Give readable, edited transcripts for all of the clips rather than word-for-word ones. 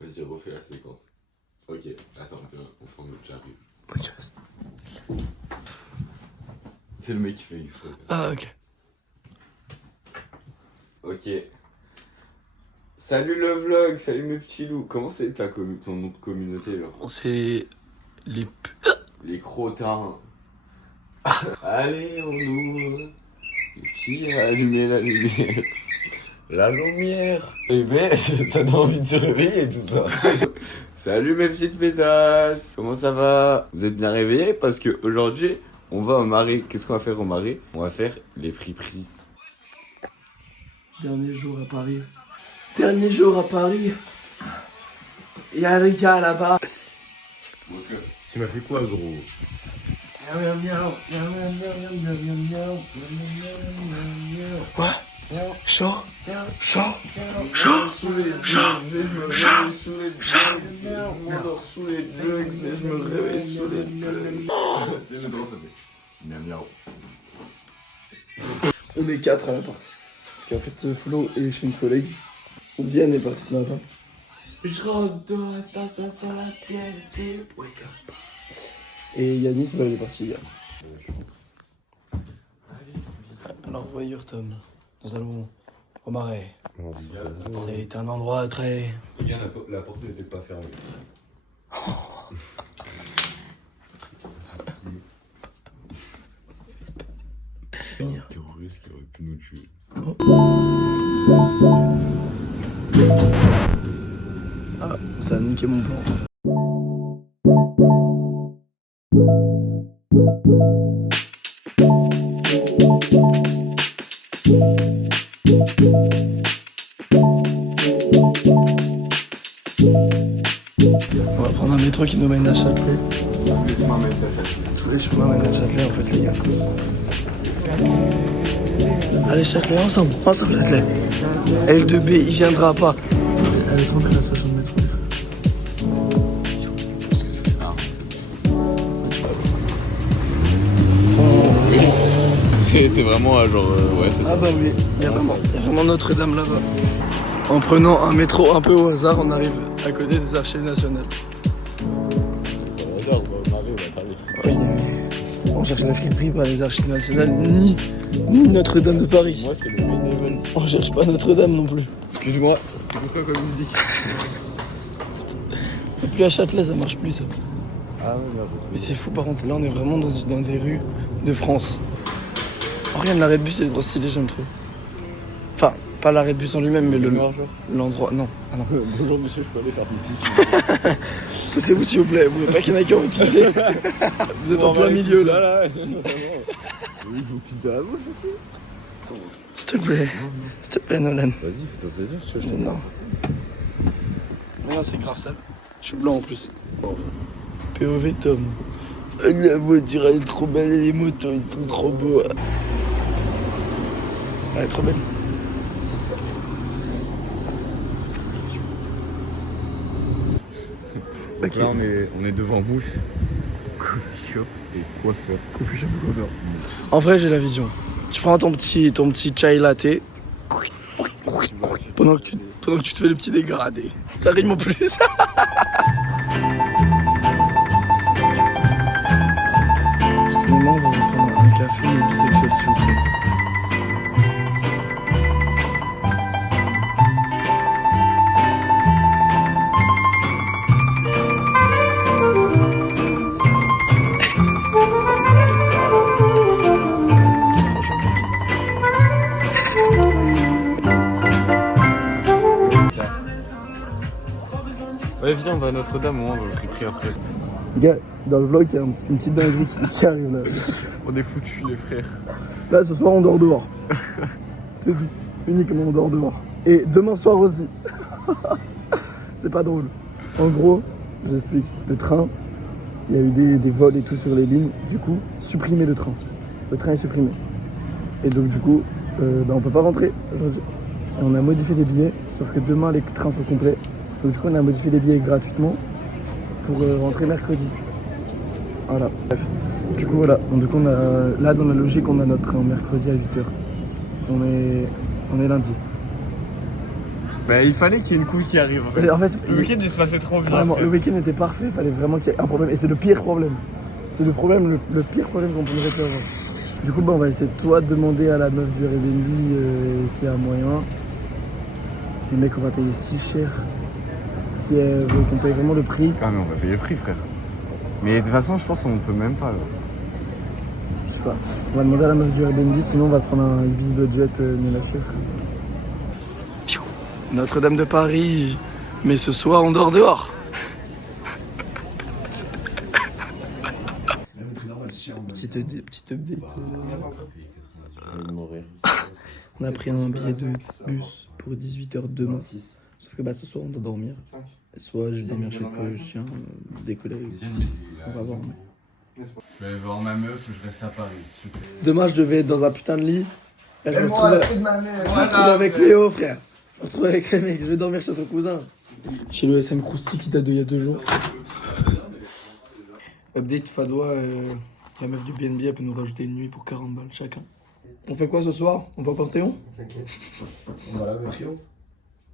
Vas-y, refais la séquence. Ok, attends, on forme le j'arrive. Ok. C'est le mec qui fait exprès. Ah, ok. Ok. Salut le vlog, salut mes petits loups. Comment c'est ton nom de communauté là? C'est les... Les crottins. Allez, on ouvre. Qui a allumé la lumière? La lumière. Eh ben, ça donne envie de se réveiller tout ça. Salut mes petites pétasses. Comment ça va? Vous êtes bien réveillés? Parce que aujourd'hui, on va au marais. Qu'est-ce qu'on va faire au marais? On va faire les friperies. Dernier jour à Paris. Dernier jour à Paris. Il y a les gars là-bas. Tu m'as fait quoi, gros? Ouais. Chaud. Chaud. Chaud. Chaud. Je m'endors sous les drugs, mais je me réveille sous les drugs. C'est le drôle, ça fait. Miam miam. On est 4 à la partie. Parce qu'en fait, Flo est chez une collègue. Ziane est partie ce matin. Je rentre ça sur la TNT. Wake up. Et Yanis, bah, il est parti hier. Alors, voyure Tom, nous allons au marais. C'est un endroit très... Regarde, la porte n'était pas fermée. Terroriste qui aurait pu nous tuer. Ah, ça a niqué mon plan. On va prendre un métro qui nous mène à Châtelet. Tous les chemins mènent à Châtelet. Tous les chemins mènent à Châtelet en fait les gars. Allez Châtelet ensemble Châtelet. L2B il viendra pas. Elle est trop belle la station de métro. Parce que c'est rare. C'est vraiment genre ouais c'est ça. Ah bah oui, il y a vraiment Notre-Dame là-bas. En prenant un métro un peu au hasard, on arrive à côté des archives nationales. Genre on va faire les friperies. Oui, on cherche la friperie, pas les archives nationales, ni Notre-Dame de Paris. Moi c'est le main event. On cherche pas Notre-Dame non plus. Excuse-moi, c'est pourquoi comme musique? Et puis à Châtelet, ça marche plus ça. Ah ouais bah Mais c'est fou par contre, là on est vraiment dans des rues de France. Oh, regarde l'arrêt de bus, il est trop stylé, j'aime trop. Enfin, pas l'arrêt de bus en lui-même, mais l'endroit. Non, ah non. Bonjour monsieur, je peux aller faire pipi. Poussez-vous s'il vous plaît, vous voulez pas qu'il y en ait qui ont envie de pisser. Vous êtes en plein milieu là. Il faut pisser à vous. S'il te plaît Nolan. Vas-y, fais-toi plaisir si tu veux. Non. Mais non, c'est grave ça. Je suis blanc en plus. POV Tom. La voiture elle est trop belle et les motos ils sont trop beaux. Elle est trop belle. Donc là on est devant Mousse, coffee shop et coiffeur. Coffee shop et coiffeur. En vrai j'ai la vision. Tu prends ton petit chai latte pendant que tu te fais le petit dégradé. Ça rime en plus. Excusez-moi, on va vous prendre un café et bisexuel s'il vous plaît. Ouais viens on va à Notre-Dame, on va le friperie après. Les gars, dans le vlog, il y a une petite dinguerie qui arrive là. On est foutus les frères. Là, ce soir, on dort dehors. C'est tout. Uniquement, on dort dehors. Et demain soir aussi. C'est pas drôle. En gros, je vous explique. Le train, il y a eu des vols et tout sur les lignes. Du coup, supprimer le train. Le train est supprimé. Et donc, du coup, on peut pas rentrer aujourd'hui. Et on a modifié les billets, sauf que demain, les trains sont complets. Donc, du coup, on a modifié les billets gratuitement pour rentrer mercredi. Voilà, bref. Du coup, voilà. Donc, on a, là, dans la logique, on a notre train mercredi à 8h. On est lundi. Bah, il fallait qu'il y ait une couille qui arrive. En fait, En fait, le week-end il se passait trop bien. vraiment, frère. le week-end était parfait, il fallait vraiment qu'il y ait un problème. Et c'est le pire problème. C'est le problème, le pire problème qu'on pourrait avoir. Du coup, on va essayer de soit demander à la meuf du Airbnb s'il y a un moyen. Les mecs, on va payer si cher. Si elle veut qu'on paye vraiment le prix. Ah, mais on va payer le prix, frère. Mais de toute façon, je pense qu'on peut même pas. Là. Je sais pas. On va demander à la meuf du Airbnb, sinon on va se prendre un Ibis budget nul à chier, frère. Notre-Dame de Paris, mais ce soir on dort dehors. Petite update. On a pris un billet de bus pour 18h demain. Sauf que ce soir on doit dormir. Soit je vais dormir chez le chien, des collègues. On va voir. Mais... Je vais aller voir ma meuf, je reste à Paris. Demain je devais être dans un putain de lit. Là, je me retrouve avec Léo, frère. Je me retrouve avec les mecs, je vais dormir chez son cousin. Chez le SM Krusty qui date d'il y a 2 jours. Update Fadois, la meuf du BNB, elle peut nous rajouter une nuit pour 40 balles chacun. On fait quoi ce soir? On va au Panthéon? T'inquiète. On va laver Trio.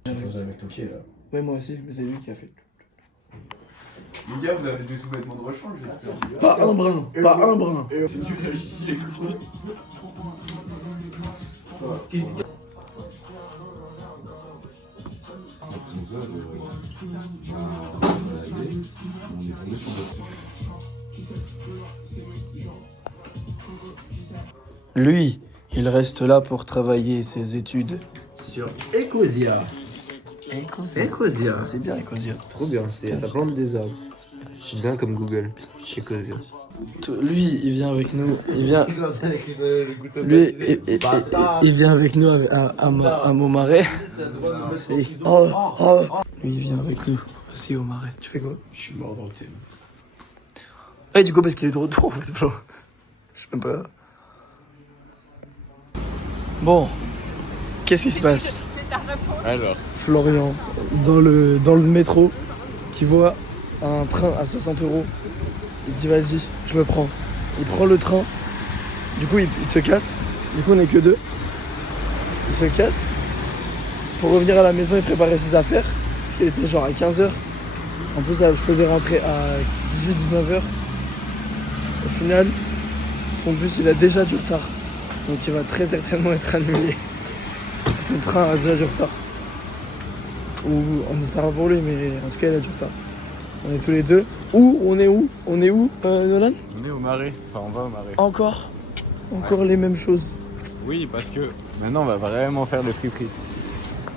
Vous avez toqué là. Ouais, moi aussi, mais c'est lui qui a fait. Les gars, vous avez des sous-vêtements de rechange, j'espère. Pas un brin, pas un brin. C'est du de gilet. Lui, il reste là pour travailler ses études. Sur Ecosia. Ecosia. C'est bien, Ecosia. Trop bien, ça plante des arbres. Je suis bien comme Google. Ecosia. Lui, il vient avec nous. Il vient. Lui, il vient avec nous à Montmarais. Lui, il vient avec nous aussi au Marais. Tu fais quoi? Je suis mort dans le thème. Ouais, du coup, parce qu'il est de retour en fait, Flo. Je sais même pas. Bon, qu'est-ce qui se passe? Alors. Florian, dans le métro, qui voit un train à 60 €. Il se dit, vas-y, je le prends. Il prend le train. Du coup, il se casse. Du coup, on n'est que 2. Il se casse. Pour revenir à la maison et préparer ses affaires. Parce qu'il était genre à 15h. En plus, elle le faisait rentrer à 18-19h. Au final, son bus, il a déjà du retard. Donc, il va très certainement être annulé. Son train a déjà du retard. Ou on espère pas pour lui, mais en tout cas, il a du retard. On est tous les deux. On est où, Nolan? On est au Marais. Enfin, on va au Marais. Encore les mêmes choses. Oui, parce que maintenant, on va vraiment faire le friperie.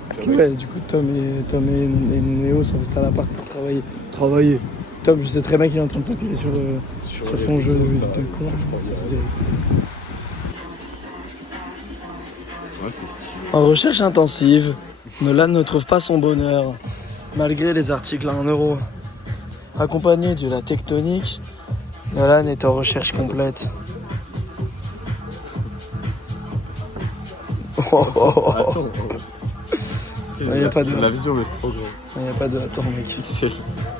Parce que ouais, du coup, Tom et Néo sont restés à l'appart pour travailler. Tom, je sais très bien qu'il est en train de s'appuyer sur son jeu de con. Ouais, c'est stylé. En recherche intensive, Nolan ne trouve pas son bonheur, malgré les articles à 1 €. Accompagné de la tectonique, Nolan est en recherche complète. Attends. Il n'y a pas de... La vision, mais c'est trop gros. Il n'y a pas de... Attends, mec. C'est...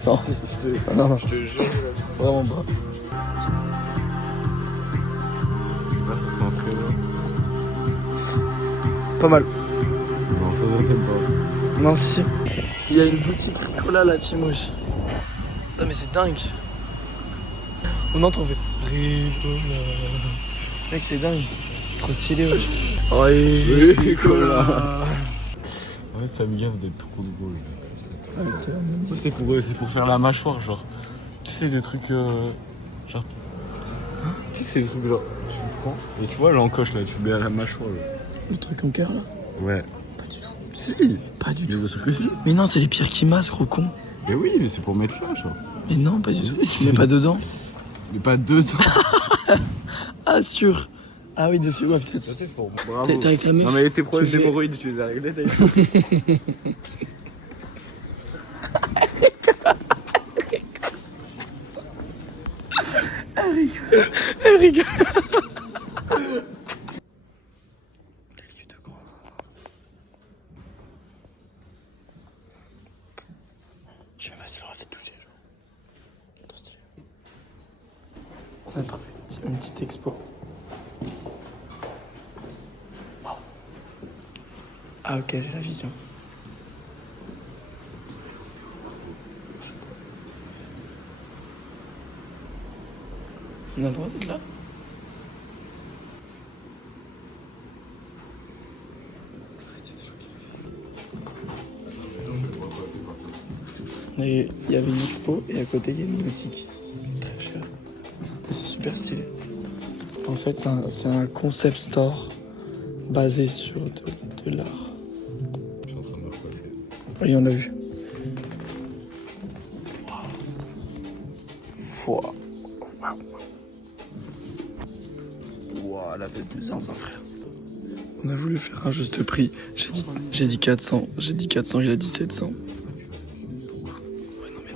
Non, non, Je te jure. vraiment pas. Pas mal. Non, ça se t'aime pas. Non, si. Il y a une boutique Ricola là, Timouche. Non, mais c'est dingue. On entend, on fait Ricola. Mec, c'est dingue. Trop stylé, wesh. Ricola. Ouais, ça me gaffe d'être trop drôle. C'est pour faire la mâchoire, genre. Tu sais, des trucs. Genre. Tu sais, ces trucs, genre. Tu le prends et tu vois, l'encoche là, tu le mets à la mâchoire. Là. Le truc en cœur là? Ouais. Pas du tout. Si. Pas du Mais tout. bien sûr que si. Mais non, c'est les pierres qui masquent, gros con. Mais oui, mais c'est pour mettre là, genre. Mais non, pas du tout. Si. Mais pas dedans. Mais pas dedans. Ah, sûr. Ah oui, dessus, ouais, peut-être. Ça, c'est pour moi. T'es Bravo. avec la meuf? Non, mais tes problèmes Tu fais- d'hémorroïdes, tu les as réglés, t'as Elle rigole. Je vais passer le droit de les toucher. On a trouvé une petite expo. Ah ok, j'ai la vision. On a le droit d'être là. Il y avait une expo et à côté il y a une boutique. Très cher. Mais c'est super stylé. En fait, c'est un concept store basé sur de l'art. Je suis en train de me recoiffer. Oui, on a vu. Wow. Wow, la veste du zinzin, frère. On a voulu faire un juste prix. J'ai dit 400. J'ai dit 400, il a dit 700. Ouais, non, mais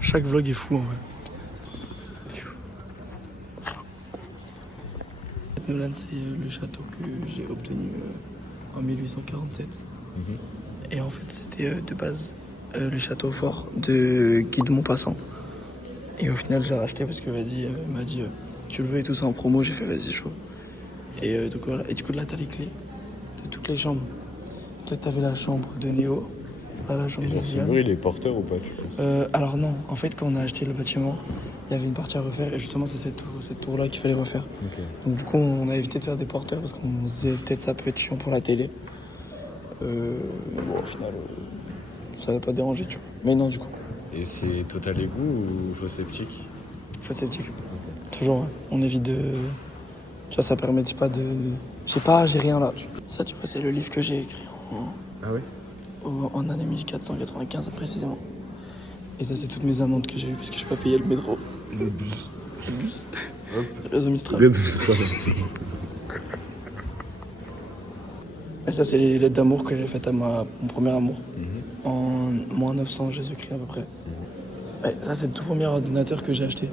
chaque vlog est fou en vrai. Nolan, c'est le château que j'ai obtenu en 1847. Et en fait, c'était de base le château fort de Guy de Maupassant. Et au final, j'ai racheté parce que vas-y, il m'a dit tu le veux et tout ça en promo. J'ai fait vas-y, chaud. Et donc voilà. Et du coup, là, t'as les clés de toutes les chambres. Là, t'avais la chambre de Néo. Là, la chambre de Viviane. il est porteur ou pas, tu penses? Alors non, en fait quand on a acheté le bâtiment, il y avait une partie à refaire et justement c'est cette tour-là qu'il fallait refaire. Ok. Donc du coup on a évité de faire des porteurs parce qu'on se disait peut-être ça peut être chiant pour la télé. Mais bon au final ça va pas déranger tu vois. Mais non du coup, Et c'est total égout ou faux sceptique? faut être sceptique. Toujours, ouais. On évite de... Tu vois ça permet pas de... Je sais pas, j'ai rien là. Ça tu vois c'est le livre que j'ai écrit Ah oui? en année 1495 précisément. Et ça c'est toutes mes amendes que j'ai eues parce que j'ai pas payé le métro. Le bus. Le bus. Hop. Réseau Mistral. Réseau. Et ça, c'est les lettres d'amour que j'ai faites à mon premier amour. Mhm. En moins 900 Jésus-Christ à peu près. Ouais, ça, c'est le tout premier ordinateur que j'ai acheté.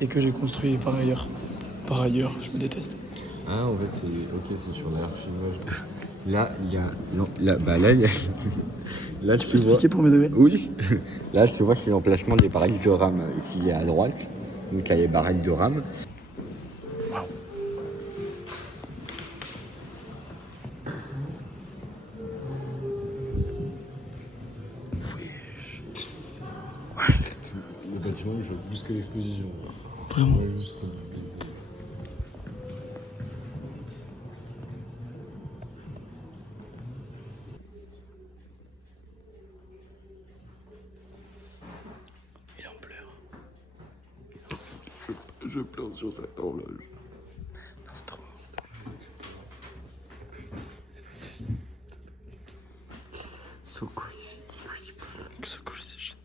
Et que j'ai construit par ailleurs. Par ailleurs, je me déteste. Ah, en fait, c'est ok, c'est sur l'archivage. Là, il y a. Non, là, bah là, il y a. Là, Tu peux expliquer pour mes degrés? Oui. Là, tu vois, c'est l'emplacement des baraques de rame ici à droite. Donc, il y a les baraques de rame. Waouh. Le bâtiment, il fait plus que l'exposition. Vraiment. Ouais, juste, plaisir. Il en pleure. Je pleure sur cette horloge. Non, c'est trop. So crazy. So crazy shit.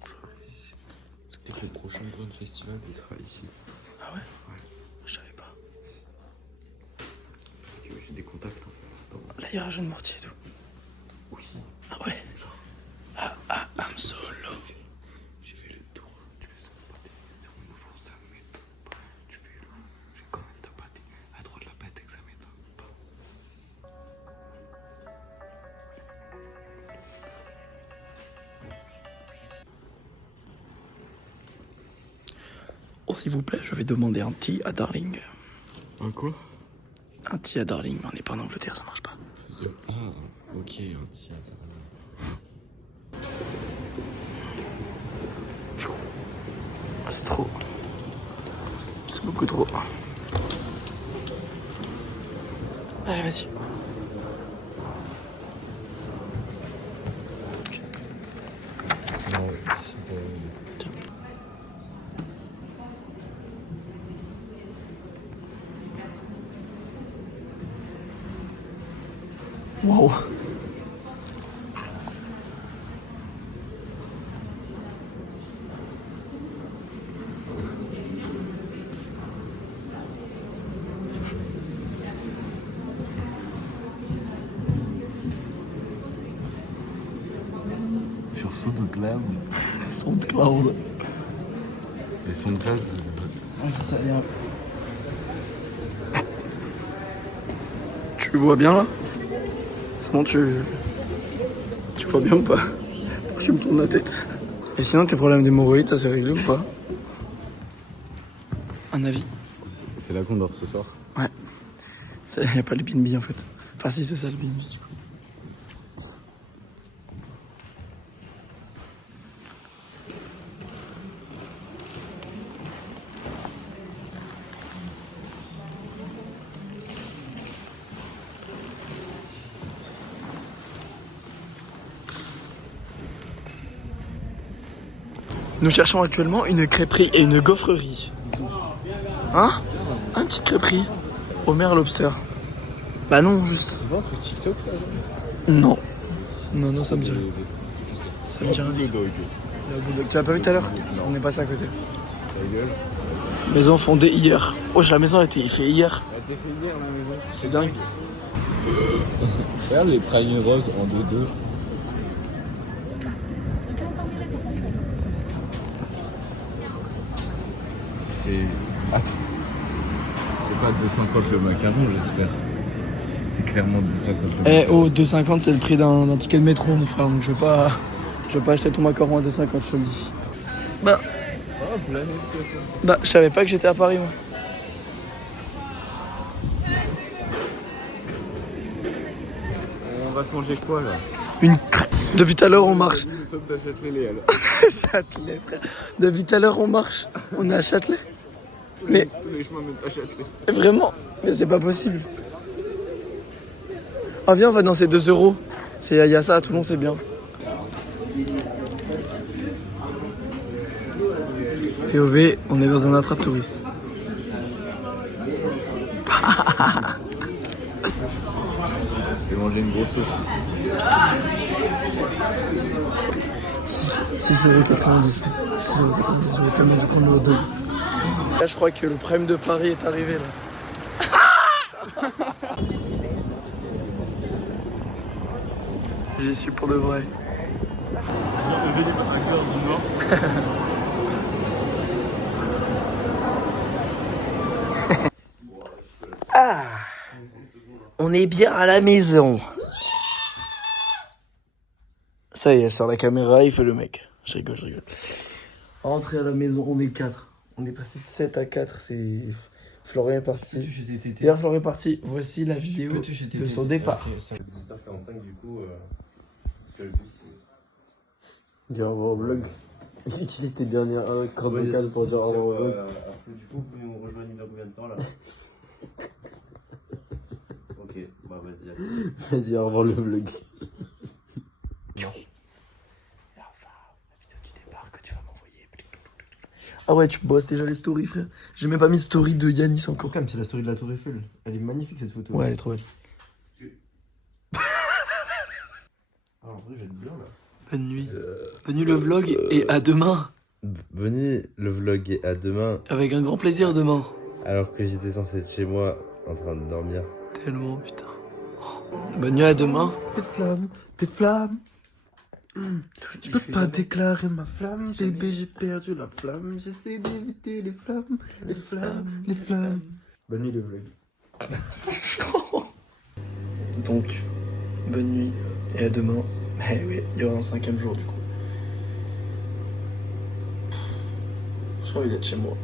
Peut-être le prochain grand festival, il sera ici. Ah ouais? Je savais pas. Parce que j'ai des contacts en fait. Là, il y aura Jeanne Mortier et tout. Oui. Ah ouais? I'm solo. J'ai fait le tour. Tu fais son pâté. Sur le nouveau, ça m'étonne pas. Tu fais le fou. J'ai quand même ta pâté. À droite de la pâté, que ça m'étonne pas. Oh, s'il vous plaît, je vais demander un tea à Darling. Un quoi? Un tea à Darling, mais on n'est pas en Angleterre, ça marche pas. Ah, ok, ok. Ah, c'est trop. C'est beaucoup trop. Allez, vas-y. Non, c'est pas. Wow. Sur SoundCloud. SoundCloud. Et SoundCloud, Ah, c'est ça, bien. Tu vois bien là? C'est bon, tu vois bien ou pas? Pourquoi tu me tournes la tête? Et sinon, tes problèmes d'hémorroïdes, ça s'est réglé ou pas? Un avis? c'est là qu'on dort ce soir. Ouais. Il n'y a pas le BNB en fait. Enfin si, c'est ça le BNB du coup. Nous cherchons actuellement une crêperie et une gaufrerie. Hein? Un petit crêperie. Homer Lobster. Bah non, juste. C'est pas un truc TikTok ça? Non. Non, ça me dit rien. Ça me dit rien. Bulldog. Tu l'as pas vu tout à l'heure? Non. On est passé à côté. Ta gueule. Maison fondée hier. Oh, la maison elle a été faite hier. Elle a été faite hier la maison. C'est dingue. Regarde les pralines roses en 2-2. C'est... Attends. C'est pas 2,50 le macaron, j'espère. C'est clairement 2,50 le macaron. Eh oh, 2,50 c'est le prix d'un ticket de métro mon frère, donc je vais pas acheter ton macaron à 2,50, je te le dis. Bah je savais pas que j'étais à Paris moi. On va se manger quoi là? Une crêpe. Depuis tout à l'heure on marche. Nous sommes à Châtelet alors. Châtelet frère. Depuis tout à l'heure on marche. On est à Châtelet. Mais Tous les chemins mènent à Châtelet. vraiment, mais c'est pas possible. Ah viens on va danser 2 €. Il y a ça à Toulon, c'est bien. POV, on est dans un attrape touriste. Je vais manger une grosse saucisse. 6,90 €. 6,90 €, j'aurais tellement dû prendre le hot dog. Là, je crois que le prime de Paris est arrivé là. J'y suis pour de vrai. Je viens de venir à Gare du Nord. Ah, on est bien à la maison. Ça y est, je sors la caméra, il fait le mec. Je rigole. Rentrez à la maison, on est 4. On est passé de 7 à 4, c'est... Florian est parti. D'ailleurs, Florian est parti. Voici la vidéo de son départ. 18h45 du coup, Dire au revoir au vlog. Utilise tes dernières cordes vocales pour dire au revoir au vlog. Du coup, vous pouvez me rejoindre dans combien de temps là? Ok, bah vas-y. Allez. Vas-y, au revoir le vlog. Ah ouais, tu bosses déjà les stories, frère. J'ai même pas mis de story de Yanis encore. Calme, c'est la story de la Tour Eiffel. Elle est magnifique cette photo. Ouais, elle est trop belle. Ah, en vrai, je vais être bien là. Bonne nuit. Bonne nuit le vlog et à demain. Venez, le vlog est à demain, Avec un grand plaisir demain. alors que j'étais censé être chez moi en train de dormir. Tellement, putain. Bonne nuit à demain. Tes flammes. Je peux pas déclarer ma flamme, bébé, j'ai perdu la flamme. J'essaie d'éviter les flammes. Bonne nuit le vlog. Donc, bonne nuit et à demain. Eh oui, il y aura un 5e jour du coup. J'ai envie d'être chez moi.